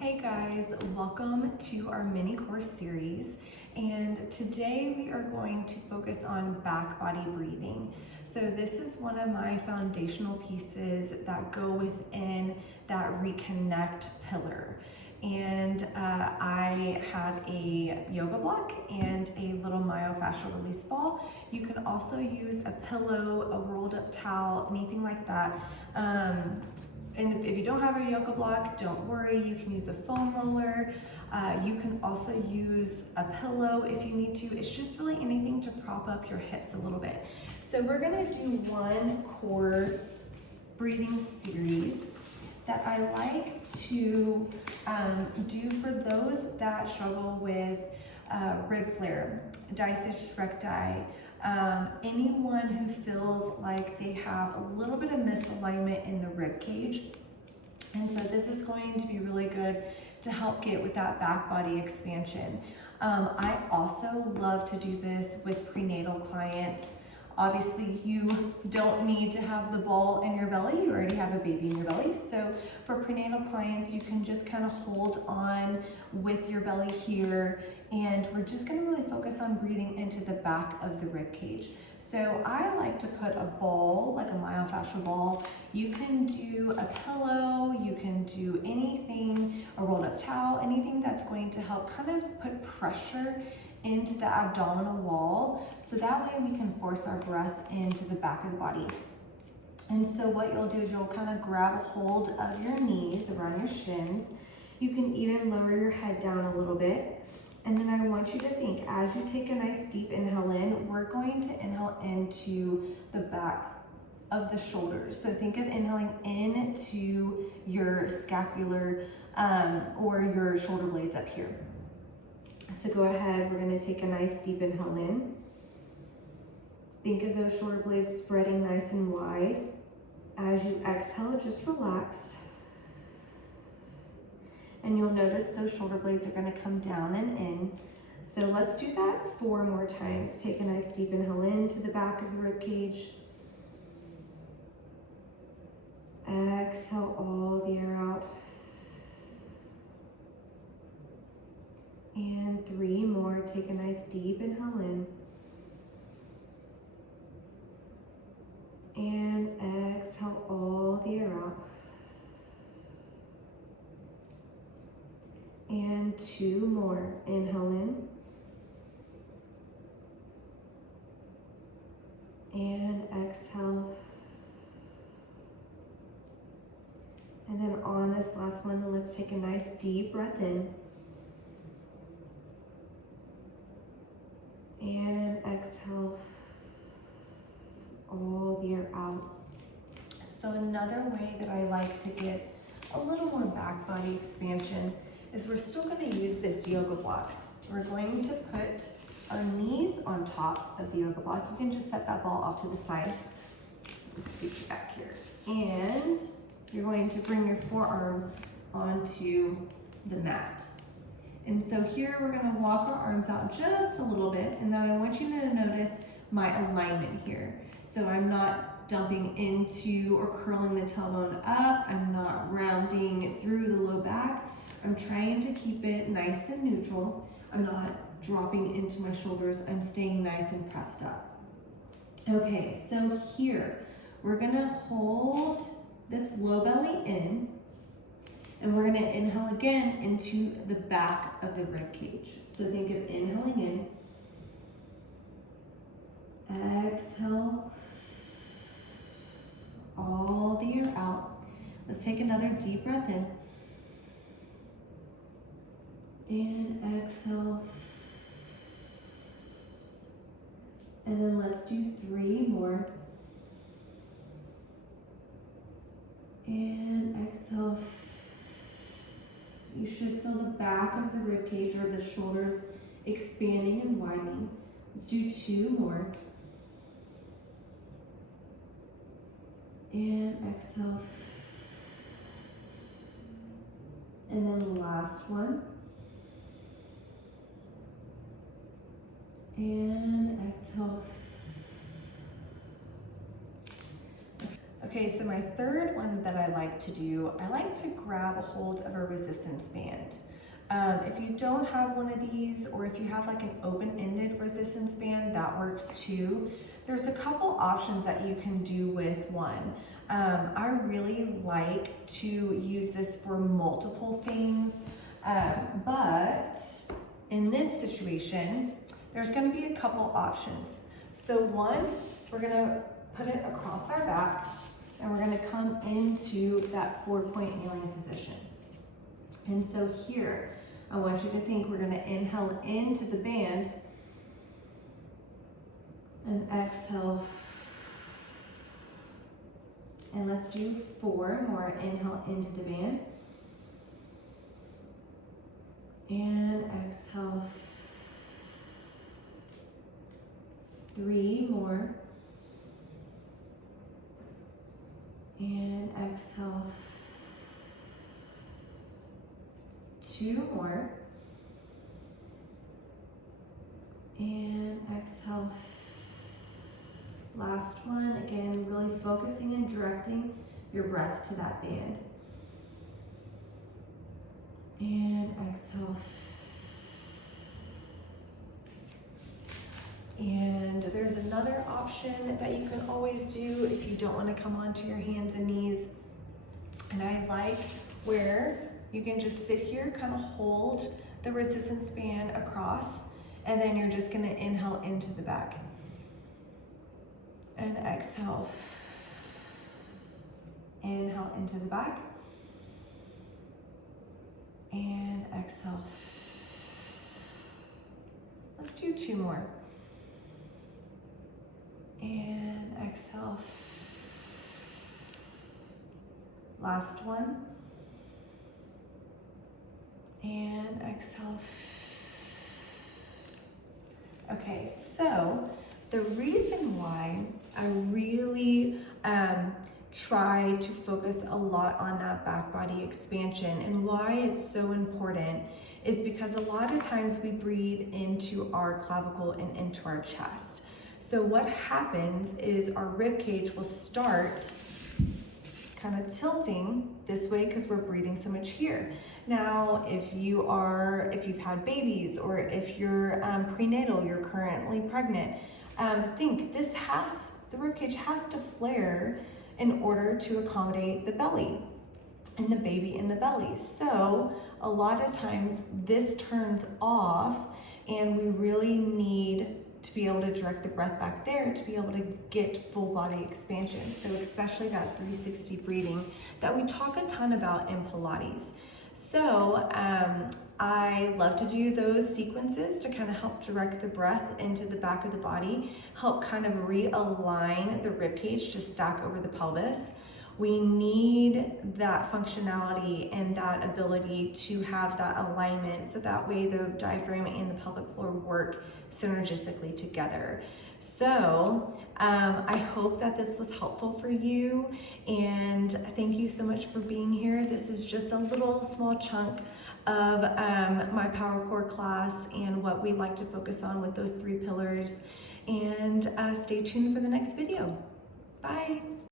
Hey guys, welcome to our mini course series, and today we are going to focus on back body breathing. So this is one of my foundational pieces that go within that reconnect pillar. And I have a yoga block and a little myofascial release ball. You can also use a pillow, a rolled up towel, anything like that. And if you don't have a yoga block, don't worry, you can use a foam roller. You can also use a pillow if you need to. It's just really anything to prop up your hips a little bit. So we're gonna do one core breathing series that I like to do for those that struggle with rib flare, diastasis recti, anyone who feels like they have a little bit of misalignment in the rib cage. And so this is going to be really good to help get with that back body expansion. I also love to do this with prenatal clients. Obviously, you don't need to have the ball in your belly. You already have a baby in your belly. So for prenatal clients, you can just kind of hold on with your belly here, and we're just gonna really focus on breathing into the back of the rib cage. So I like to put a ball, like a myofascial ball. You can do a pillow, you can do anything, a rolled up towel, anything that's going to help kind of put pressure into the abdominal wall, so that way we can force our breath into the back of the body. And so what you'll do is you'll kind of grab a hold of your knees around your shins. You can even lower your head down a little bit. And then I want you to think, as you take a nice deep inhale in, we're going to inhale into the back of the shoulders. So think of inhaling into your scapular or your shoulder blades up here. So go ahead, we're gonna take a nice deep inhale in. Think of those shoulder blades spreading nice and wide. As you exhale, just relax. And you'll notice those shoulder blades are gonna come down and in. So let's do that 4 more times. Take a nice deep inhale into the back of the rib cage. Exhale all the air out. And 3 more. Take a nice deep inhale in. And exhale all the air out. And 2 more. Inhale in. And exhale. And then on this last one, let's take a nice deep breath in. And exhale all the air out. So another way that I like to get a little more back body expansion is we're still going to use this yoga block. We're going to put our knees on top of the yoga block. You can just set that ball off to the side. Let's scoot you back here. And you're going to bring your forearms onto the mat. And so here we're going to walk our arms out just a little bit, and then I want you to notice my alignment here. So I'm not dumping into or curling the tailbone up. I'm not rounding through the low back. I'm trying to keep it nice and neutral. I'm not dropping into my shoulders. I'm staying nice and pressed up. Okay, so here we're going to hold this low belly in. And we're gonna inhale again into the back of the rib cage. So think of inhaling in, exhale all the air out. Let's take another deep breath in, and exhale. And then let's do 3 more. And exhale. You should feel the back of the rib cage or the shoulders expanding and widening. Let's do 2 more. And exhale. And then last one. And exhale. Okay. Okay, so my third one that I like to do, I like to grab a hold of a resistance band. If you don't have one of these, or if you have like an open-ended resistance band, that works too. There's a couple options that you can do with one. I really like to use this for multiple things, but in this situation, there's gonna be a couple options. So one, we're gonna put it across our back, and we're gonna come into that 4-point kneeling position. And so here, I want you to think we're gonna inhale into the band and exhale. And let's do 4 more. Inhale into the band and exhale. 3 more and exhale. 2 more and exhale. Last one, again, really focusing and directing your breath to that band. And exhale. And there's another option that you can always do if you don't want to come onto your hands and knees. And I like where you can just sit here, kind of hold the resistance band across, and then you're just going to inhale into the back. And exhale. Inhale into the back. And exhale. Let's do 2 more. And exhale. Last one. And exhale. Okay, so the reason why I really try to focus a lot on that back body expansion and why it's so important is because a lot of times we breathe into our clavicle and into our chest. So what happens is our rib cage will start kind of tilting this way because we're breathing so much here. Now, if you've had babies, or if you're prenatal, you're currently pregnant, think the rib cage has to flare in order to accommodate the belly and the baby in the belly. So a lot of times this turns off, and we really need to be able to direct the breath back there to be able to get full body expansion. So especially that 360 breathing that we talk a ton about in Pilates. So I love to do those sequences to kind of help direct the breath into the back of the body, help kind of realign the rib cage to stack over the pelvis. We need that functionality and that ability to have that alignment, so that way the diaphragm and the pelvic floor work synergistically together. So I hope that this was helpful for you, and thank you so much for being here. This is just a little small chunk of my Power Core class and what we like to focus on with those 3 pillars. And stay tuned for the next video. Bye.